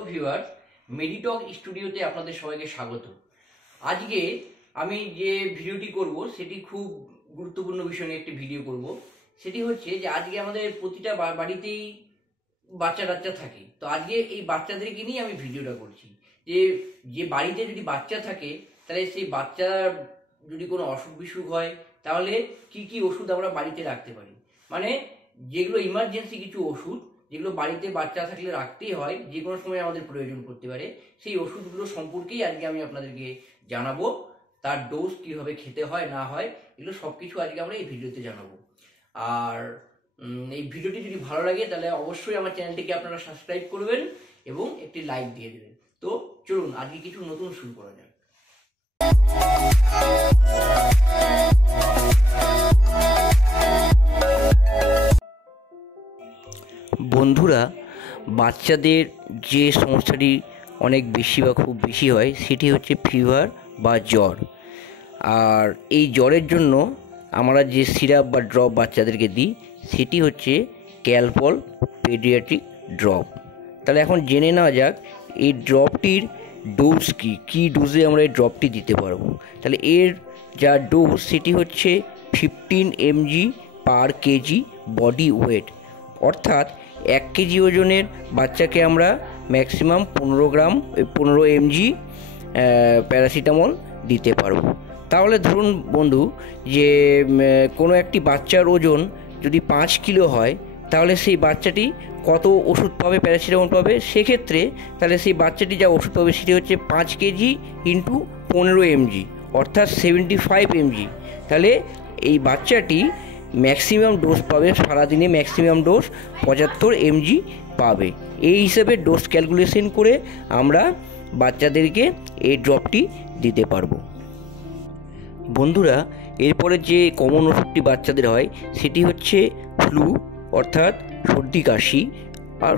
Hello viewers, মেডিটক স্টুডিওতে আপনাদের সবাইকে স্বাগত। আজকে আমি যে ভিডিওটি করব সেটি খুব গুরুত্বপূর্ণ বিষয় নিয়ে একটি ভিডিও করব। সেটি হচ্ছে যে আজকে আমাদের প্রতিটা বাড়িতেই বাচ্চা টাচ্চা থাকে। তো আজকে এই বাচ্চাদেরকে নিয়ে আমি ভিডিওটা করছি যে বাড়িতে যদি বাচ্চা থাকে তাহলে সেই বাচ্চার যদি কোনো অসুখ বিসুখ হয় তাহলে কি কি ওষুধ আমরা বাড়িতে রাখতে পারি, মানে যেগুলো ইমার্জেন্সি কিছু ওষুধ যেগুলো বাড়িতে বাচ্চা থাকলে রাখতেই হয়, যে কোনো সময় আমাদের প্রয়োজন পড়তে পারে, সেই ওষুধগুলো সম্পর্কেই আজকে আমি আপনাদেরকে জানাবো। তার ডোজ কীভাবে খেতে হয় না হয় এগুলো সব কিছু আজকে আমরা এই ভিডিওতে জানাবো। আর এই ভিডিওটি যদি ভালো লাগে তাহলে অবশ্যই আমার চ্যানেলটিকে আপনারা সাবস্ক্রাইব করবেন এবং একটি লাইক দিয়ে দেবেন। তো চলুন আজকে কিছু নতুন শুরু করা যাক। বন্ধুরা, বাচ্চাদের যে সমস্যাটি অনেক বেশি বা খুব বেশি হয় সেটি হচ্ছে ফিভার বা জ্বর। আর এই জ্বরের জন্য আমরা যে সিরাপ বা ড্রপ বাচ্চাদেরকে দিই সেটি হচ্ছে ক্যালপল পেডিয়াট্রিক ড্রপ। তাহলে এখন জেনে নেওয়া যাক এই ড্রপটির ডোজ কী ডোজে আমরা এই ড্রপটি দিতে পারবো। তাহলে এর যা ডোজ সেটি হচ্ছে 15 mg পার কেজি বডি ওয়েট, অর্থাৎ 1 কেজি ওজনের বাচ্চাকে আমরা ম্যাক্সিমাম 15 mg প্যারাসিটামল দিতে পারবো। তাহলে ধরুন বন্ধু যে কোনো একটি বাচ্চার ওজন যদি 5 কিলো হয় তাহলে সেই বাচ্চাটি কত ওষুধ পাবে, প্যারাসিটামল পাবে। সেক্ষেত্রে তাহলে সেই বাচ্চাটি যা ওষুধ পাবে সেটি হচ্ছে 5 কেজি ইন্টু 15 mg, অর্থাৎ 75 mg। তাহলে এই বাচ্চাটি ম্যাক্সিমাম ডোজ পাবে, সারাদিনে ম্যাক্সিমাম ডোজ 75 mg পাবে। এই হিসেবে ডোজ ক্যালকুলেশন করে আমরা বাচ্চাদেরকে এই ড্রপটি দিতে পারবো। বন্ধুরা, এরপরে যে কমন ওষুধটি বাচ্চাদের হয় সেটি হচ্ছে ফ্লু, অর্থাৎ সর্দি কাশি আর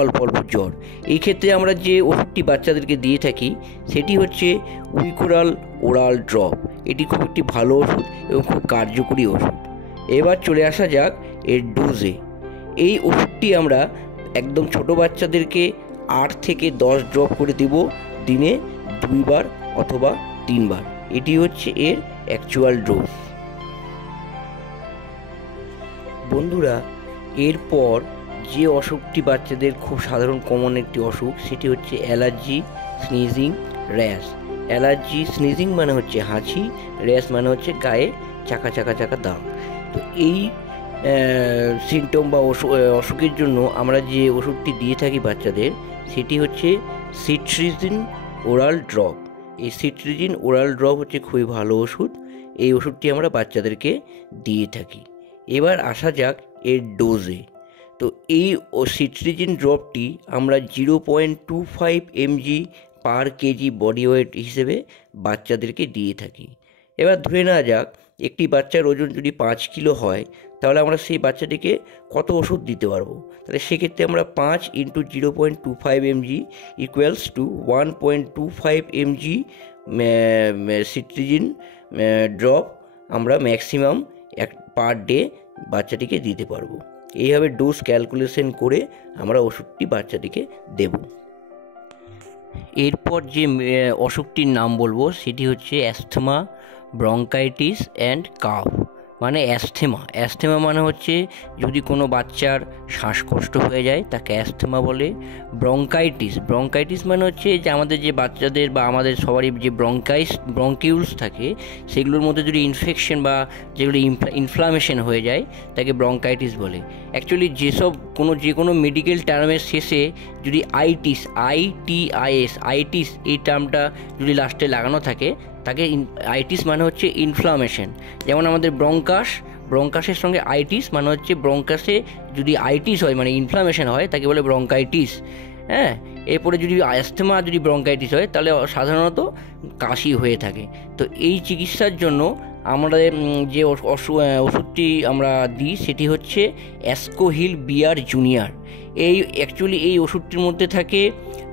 অল্প অল্প জ্বর। এই ক্ষেত্রে আমরা যে ওষুধটি বাচ্চাদেরকে দিয়ে থাকি সেটি হচ্ছে উইকোরাল ওরাল ড্রপ। এটি খুব একটি ভালো ওষুধ এবং খুব কার্যকরী ওষুধ। এবার চলে আসা যাক এর ডোজে। এই ওষুধটি আমরা একদম ছোট বাচ্চাদেরকে 8 থেকে 10 ড্রপ করে দেব দিনে 2 বার অথবা 3 বার। এটি হচ্ছে এর অ্যাকচুয়াল ডোজ। বন্ধুরা, এরপর যে অসুখটি বাচ্চাদের খুব সাধারণ কমন একটি অসুখ সেটি হচ্ছে allergy, sneezing, rash. Allergy sneezing মানে হচ্ছে হাঁচি, র্যাশ মানে হচ্ছে গায়ে চাকা চাকা চাকা দাগ। তো এই সিমটম বা অসুখের জন্য আমরা যে ওষুধটি দিয়ে থাকি বাচ্চাদের সেটি হচ্ছে সিট্রিজিন ওরাল ড্রপ। এই সিট্রিজিন ওরাল ড্রপ হচ্ছে খুবই ভালো ওষুধ। এই ওষুধটি আমরা বাচ্চাদেরকে দিয়ে থাকি। এবার আসা যাক এর ডোজে। তো এই সিট্রিজিন ড্রপটি আমরা 0.25 mg পার কেজি বডি ওয়েট হিসেবে বাচ্চাদেরকে দিয়ে থাকি। এবার ধরে নেওয়া যাক একটি বাচ্চার ওজন যদি 5 কিলো হয় তাহলে আমরা সেই বাচ্চাটিকে কত ওষুধ দিতে পারবো। তাহলে সেক্ষেত্রে আমরা 5 × 0.25 mg equals to 1.25 mg cetirizine drop আমরা ম্যাক্সিমাম পার ডে বাচ্চাটিকে দিতে পারবো। এইভাবে ডোজ ক্যালকুলেশন করে আমরা ওষুধটি বাচ্চাটিকে দেব। এরপর যে অসুখটির নাম বলবো সেটি হচ্ছে অ্যাস্থমা, ব্রঙ্কাইটিস অ্যান্ড কাফ। মানে অ্যাস্থেমা মানে হচ্ছে যদি কোনো বাচ্চার শ্বাসকষ্ট হয়ে যায় তাকে অ্যাস্থেমা বলে। ব্রঙ্কাইটিস মানে হচ্ছে যে আমাদের যে বাচ্চাদের বা আমাদের সবারই যে ব্রঙ্কিউলস থাকে সেগুলোর মধ্যে যদি ইনফেকশন বা যেগুলো ইনফ্লামেশন হয়ে যায় তাকে ব্রঙ্কাইটিস বলে। অ্যাকচুয়ালি যে কোনো মেডিকেল টার্মের শেষে যদি আইটিস এই টার্মটা যদি লাস্টে লাগানো থাকে তাকে আইটিস মানে হচ্ছে ইনফ্লামেশন। যেমন আমাদের ব্রঙ্কাসের সঙ্গে আইটিস মানে হচ্ছে ব্রঙ্কাসে যদি আইটিস হয় মানে ইনফ্লামেশন হয় তাকে বলে ব্রঙ্কাইটিস। হ্যাঁ, এরপরে যদি অ্যাস্থমা যদি ব্রঙ্কাইটিস হয় তাহলে সাধারণত কাশি হয়ে থাকে। তো এই চিকিৎসার জন্য আমরা যে ওষুধটি আমরা দিই সেটি হচ্ছে অ্যাসকোহিল বিআর জুনিয়র। অ্যাকচুয়ালি এই ওষুধটির মধ্যে থাকে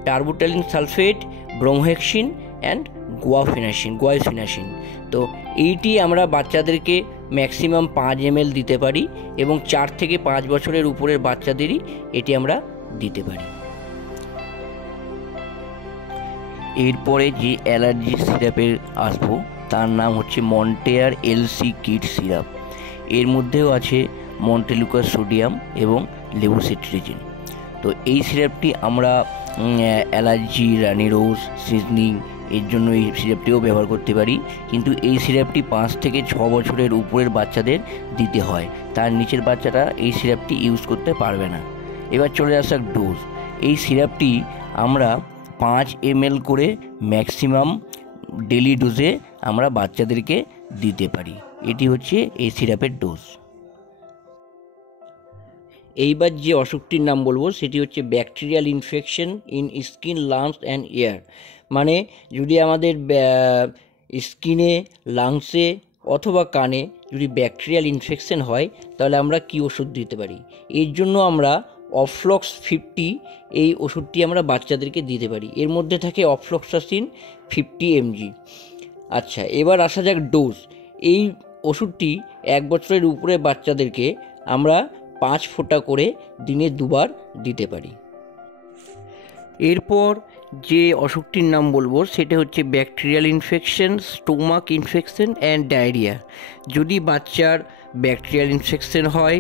টার্বোটালিন সালফেট, ব্রোমহেক্সিন অ্যান্ড গুয়াফিনাসিন। তো এইটি আমরা বাচ্চাদেরকে ম্যাক্সিমাম 5 ml দিতে পারি এবং 4 থেকে 5 বছরের উপরের বাচ্চাদেরই এটি আমরা দিতে পারি। এরপরে যে অ্যালার্জি সিরাপের আসবো তার নাম হচ্ছে মন্টেয়ার এলসি কিড সিরাপ। এর মধ্যেও আছে মন্টেলুকাস সোডিয়াম এবং লেভোসিট্রিজিন। তো এই সিরাপটি আমরা অ্যালার্জি, রানি রোজ, সিজনিং এর জন্য এই সিরাপটিও ব্যবহার করতে পারি, কিন্তু এই সিরাপটি 5 থেকে 6 বছরের উপরের বাচ্চাদের দিতে হয়, তার নিচের বাচ্চারা এই সিরাপটি ইউজ করতে পারবে না। এবার চলে আসা ডোজ। এই সিরাপটি আমরা 5 ml করে ম্যাক্সিমাম ডেলি ডোজে আমরা বাচ্চাদেরকে দিতে পারি। এটি হচ্ছে এই সিরাপের ডোজ। এইবার যে অসুখটির নাম বলবো সেটি হচ্ছে bacterial infection in skin, lungs and air. মানে যদি আমাদের স্কিনে, লাংসে অথবা কানে যদি ব্যাকটেরিয়াল ইনফেকশন হয় তাহলে আমরা কি ওষুধ দিতে পারি? এর জন্য আমরা অফ্লক্স 50 এই ওষুধটি আমরা বাচ্চাদেরকে দিতে পারি। এর মধ্যে থাকে অফ্লক্সাসিন 50 mg। আচ্ছা, এবার আসা যাক ডোজ। এই ওষুধটি 1 বছরের উপরে বাচ্চাদেরকে আমরা 5 ফোঁটা করে দিনে 2 বার দিতে পারি। এরপর যে অসুখটির নাম বলবো সেটা হচ্ছে bacterial infection, stomach infection and diarrhoea. যদি বাচ্চার ব্যাকটেরিয়াল ইনফেকশন হয়,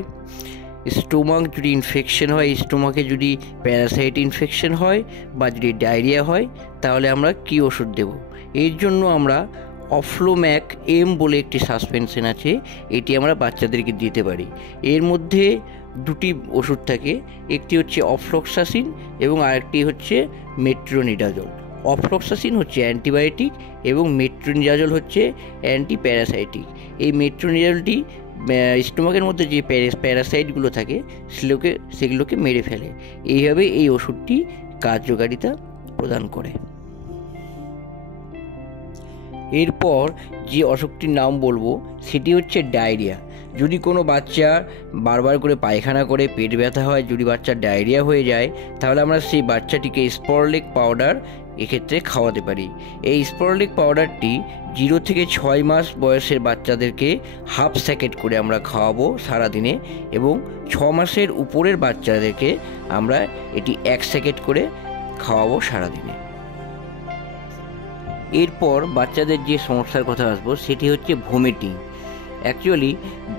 স্টোমাক যদি ইনফেকশন হয়, স্টোমাকে যদি প্যারাসাইট ইনফেকশন হয় বা যদি ডায়রিয়া হয় তাহলে আমরা কি ওষুধ দেব? এর জন্য আমরা অফ্লোম্যাক এম বলে একটি সাসপেনশন আছে, এটি আমরা বাচ্চাদেরকে দিতে পারি। এর মধ্যে 2টি ওষুধ থাকে, একটি হচ্ছে অফ্লক্সাসিন এবং আরেকটি হচ্ছে মেট্রোনিডাজল। অফ্লক্সাসিন হচ্ছে অ্যান্টিবায়োটিক এবং মেট্রোনিডাজল হচ্ছে অ্যান্টি প্যারাসাইটিক। এই মেট্রোনিডাজলটি স্টোমাকের মধ্যে যে প্যারাসাইটগুলো থাকে সেগুলোকে মেরে ফেলে। এইভাবে এই ওষুধটি কার্যকারিতা প্রদান করে। এরপর যে অসুখটির নাম বলবো সেটি হচ্ছে ডায়রিয়া। যদি কোনো বাচ্চার বারবার করে পায়খানা করে পেট ব্যথা হয়, যদি বাচ্চার ডায়রিয়া হয়ে যায় তাহলে আমরা সেই বাচ্চাটিকে স্পরলিক পাউডার এক্ষেত্রে খাওয়াতে পারি। এই স্পরলিক পাউডারটি 0 থেকে 6 মাস বয়সের বাচ্চাদেরকে হাফ স্যাকেট করে আমরা খাওয়াবো সারাদিনে, এবং 6 মাসের উপরের বাচ্চাদেরকে আমরা এটি 1 স্যাকেট করে খাওয়াবো সারাদিনে। এরপর বাচ্চাদের যে সমস্যার কথা আসবো সেটি হচ্ছে ভমিটিং। অ্যাকচুয়ালি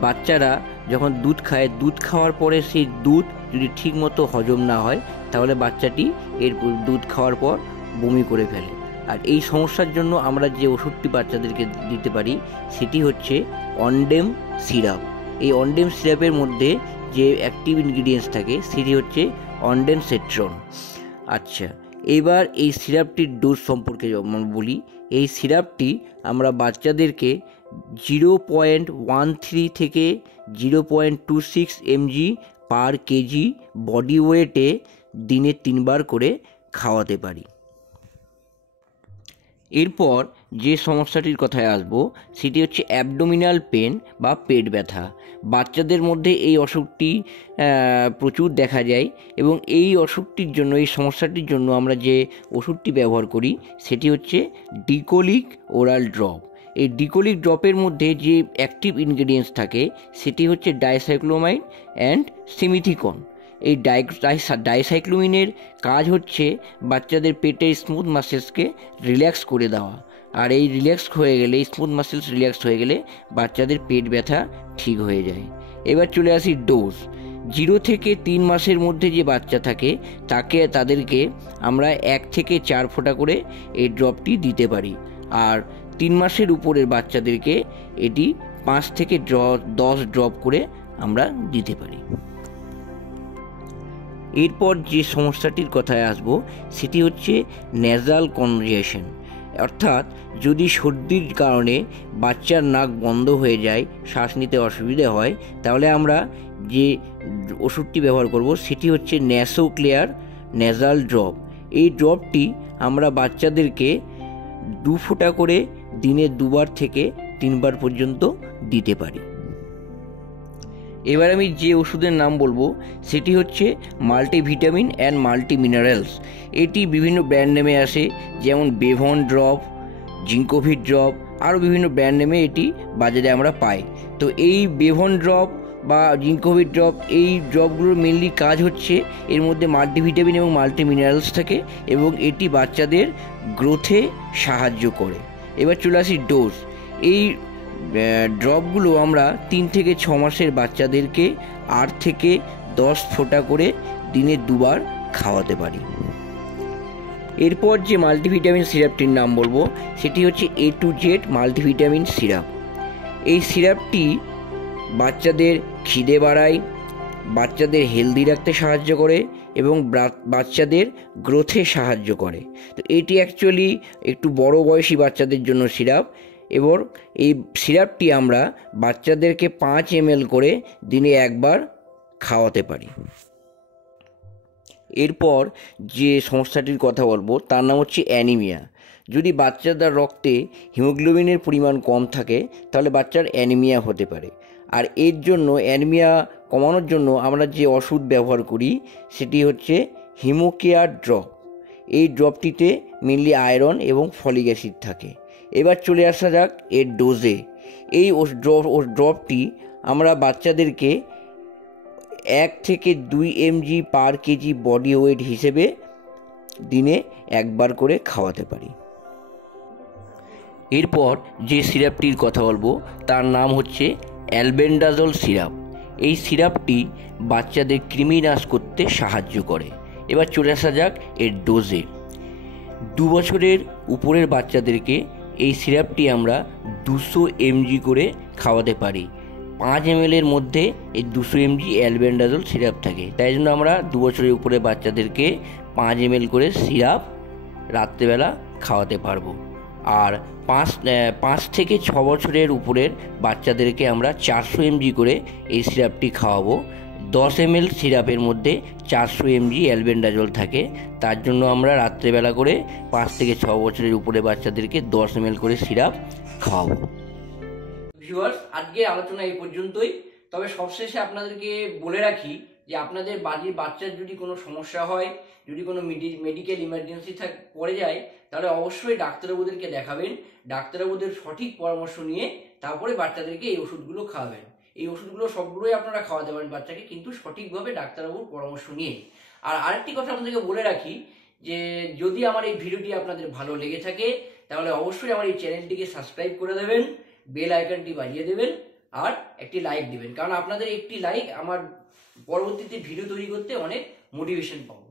বাচ্চারা যখন দুধ খায়, দুধ খাওয়ার পরে সেই দুধ যদি ঠিকমতো হজম না হয় তাহলে বাচ্চাটি এর দুধ খাওয়ার পর বমি করে ফেলে। আর এই সমস্যার জন্য আমরা যে ওষুধটি বাচ্চাদেরকে দিতে পারি সেটি হচ্ছে অনডেম সিরাপ। এই অনডেম সিরাপের মধ্যে যে অ্যাক্টিভ ইনগ্রিডিয়েন্টস থাকে সেটি হচ্ছে অনডেনসেট্রন। আচ্ছা, এবার এই সিরাপটির ডোজ সম্পর্কে বলি। এই সিরাপটি আমরা বাচ্চাদেরকে 0.13 থেকে 0.26 mg পার কেজি বডি ওয়েটে দিনে 3 বার করে খাওয়াতে পারি। এরপর যে সমস্যাটির কথায় আসবো সেটি হচ্ছে অ্যাবডোমিনাল পেন বা পেট ব্যথা। বাচ্চাদের মধ্যে এই অসুখটি প্রচুর দেখা যায় এবং এই অসুখটির জন্য, এই সমস্যাটির জন্য আমরা যে ওষুধটি ব্যবহার করি সেটি হচ্ছে ডিকোলিক ওরাল ড্রপ। এই ডিকোলিক ড্রপের মধ্যে যে অ্যাক্টিভ ইনগ্রেডিয়েন্টস থাকে সেটি হচ্ছে ডাইসাইক্লোমাইন অ্যান্ড সিমিথিকন। এই ডাইসাইক্লোমিনের কাজ হচ্ছে বাচ্চাদের পেটের স্মুথ মাসেলসকে রিল্যাক্স করে দেওয়া, আর এই রিল্যাক্স হয়ে গেলে, স্মুথ মাসেলস রিল্যাক্স হয়ে গেলে বাচ্চাদের পেট ব্যথা ঠিক হয়ে যায়। এবার চলে আসি ডোজ। 0 থেকে 3 মাসের মধ্যে যে বাচ্চা থাকে তাদেরকে আমরা 1 থেকে 4 ফোঁটা করে এই ড্রপটি দিতে পারি, আর 3 মাসের উপরের বাচ্চাদেরকে এটি 5 থেকে 10 ড্রপ করে আমরা দিতে পারি। এরপর যে সমস্যাটির কথায় আসব সেটি হচ্ছে ন্যাজাল কনজেশন, অর্থাৎ যদি সর্দির কারণে বাচ্চার নাক বন্ধ হয়ে যায়, শ্বাস নিতে অসুবিধা হয়, তাহলে আমরা যে ওষুধটি ব্যবহার করব সেটি হচ্ছে ন্যাসোক্লেয়ার ন্যাজাল ড্রপ। এই ড্রপটি আমরা বাচ্চাদেরকে 2 ফোঁটা করে দিনে 2 বার থেকে 3 বার পর্যন্ত দিতে পারি। এবার আমি যে ওষুধের নাম বলবো সেটি হচ্ছে মাল্টিভিটামিন অ্যান্ড মাল্টি মিনারেলস। এটি বিভিন্ন ব্র্যান্ড নেমে আসে, যেমন বেভন ড্রপ, জিঙ্কোভিট ড্রপ, আরও বিভিন্ন ব্র্যান্ড নেমে এটি বাজারে আমরা পাই। তো এই বেভন ড্রপ বা জিঙ্কোভিট ড্রপ, এই ড্রপগুলোর মেনলি কাজ হচ্ছে এর মধ্যে মাল্টিভিটামিন এবং মাল্টি মিনারেলস থাকে এবং এটি বাচ্চাদের গ্রোথে সাহায্য করে। এবার চলে আসি ডোজ। এই ড্রপগুলো আমরা 3 থেকে 6 মাসের বাচ্চাদেরকে 8 থেকে 10 ফোঁটা করে দিনে 2 বার খাওয়াতে পারি। এরপর যে মাল্টিভিটামিন সিরাপটির নাম বলবো সেটি হচ্ছে A to Z multivitamin syrup. এই সিরাপটি বাচ্চাদের খিদে বাড়ায়, বাচ্চাদের হেলদি রাখতে সাহায্য করে এবং বাচ্চাদের গ্রোথে সাহায্য করে। তো এটি অ্যাকচুয়ালি একটু বড় বয়সী বাচ্চাদের জন্য সিরাপ এবং এই সিরাপটি আমরা বাচ্চাদেরকে 5 ml করে দিনে 1 বার খাওয়াতে পারি। এরপর যে সমস্যাটির কথা বলবো তার নাম হচ্ছে অ্যানিমিয়া। যদি বাচ্চাদের রক্তে হিমোগ্লোবিনের পরিমাণ কম থাকে তাহলে বাচ্চার অ্যানিমিয়া হতে পারে। আর এর জন্য অ্যানিমিয়া কমানোর জন্য আমরা যে ওষুধ ব্যবহার করি সেটি হচ্ছে হিমোকেয়ার ড্রপ। এই ড্রপটিতে মেনলি আয়রন এবং ফলিক অ্যাসিড থাকে। এবার চলে আসা যাক এর ডোজে। এই ড্রপটি আমরা বাচ্চাদেরকে 1 থেকে 2 mg পার কেজি বডি ওয়েট হিসেবে দিনে 1 বার করে খাওয়াতে পারি। এরপর যে সিরাপটির কথা বলবো তার নাম হচ্ছে অ্যালবেন্ডাজল সিরাপ। এই সিরাপটি বাচ্চাদের কৃমিনাশ করতে সাহায্য করে। এবার চলে আসা যাক এর ডোজে। 2 বছরের উপরের বাচ্চাদেরকে এই সিরাপটি আমরা 200 mg করে খাওয়াতে পারি। 5 ml এর মধ্যে এই 200 mg অ্যালবেন্ডাজল সিরাপ থাকে, তাই জন্য আমরা 2 বছরের উপরে বাচ্চাদেরকে 5 ml করে সিরাপ রাত্রেবেলা খাওয়াতে পারবো। আর 5 থেকে 6 বছরের উপরের বাচ্চাদেরকে আমরা 400 mg করে এই সিরাপটি খাওয়াবো। 10 ml সিরাপের মধ্যে 400 mg অ্যালবেন্ডাজল থাকে, তার জন্য আমরা রাত্রেবেলা করে 5 থেকে 6 বছরের উপরে বাচ্চাদেরকে 10 ml করে সিরাপ খাওয়াবো। ভিউয়ার্স, আজকে আলোচনা এই পর্যন্তই। তবে সবশেষে আপনাদেরকে বলে রাখি যে আপনাদের বাড়ির বাচ্চার যদি কোনো সমস্যা হয়, যদি কোনো মেডিকেল ইমার্জেন্সি পড়ে যায়, তাহলে অবশ্যই ডাক্তারবাবুদেরকে দেখাবেন। ডাক্তারবাবুদের সঠিক পরামর্শ নিয়ে তারপরে বাচ্চাদেরকে এই ওষুধগুলো খাওয়াবেন। এই ওষুধগুলো সবগুলোই আপনারা খাওয়াতে পারেন বাচ্চাকে, কিন্তু সঠিকভাবে ডাক্তারবাবুর পরামর্শ নিয়ে। আর আরেকটি কথা আপনাদেরকে বলে রাখি যে যদি আমার এই ভিডিওটি আপনাদের ভালো লেগে থাকে তাহলে অবশ্যই আমার এই চ্যানেলটিকে সাবস্ক্রাইব করে দেবেন, বেল আইকনটি বাজিয়ে দেবেন আর একটি লাইক দিবেন, কারণ আপনাদের একটি লাইক আমার পরবর্তীতে ভিডিও তৈরি করতে অনেক মোটিভেশন পাবো।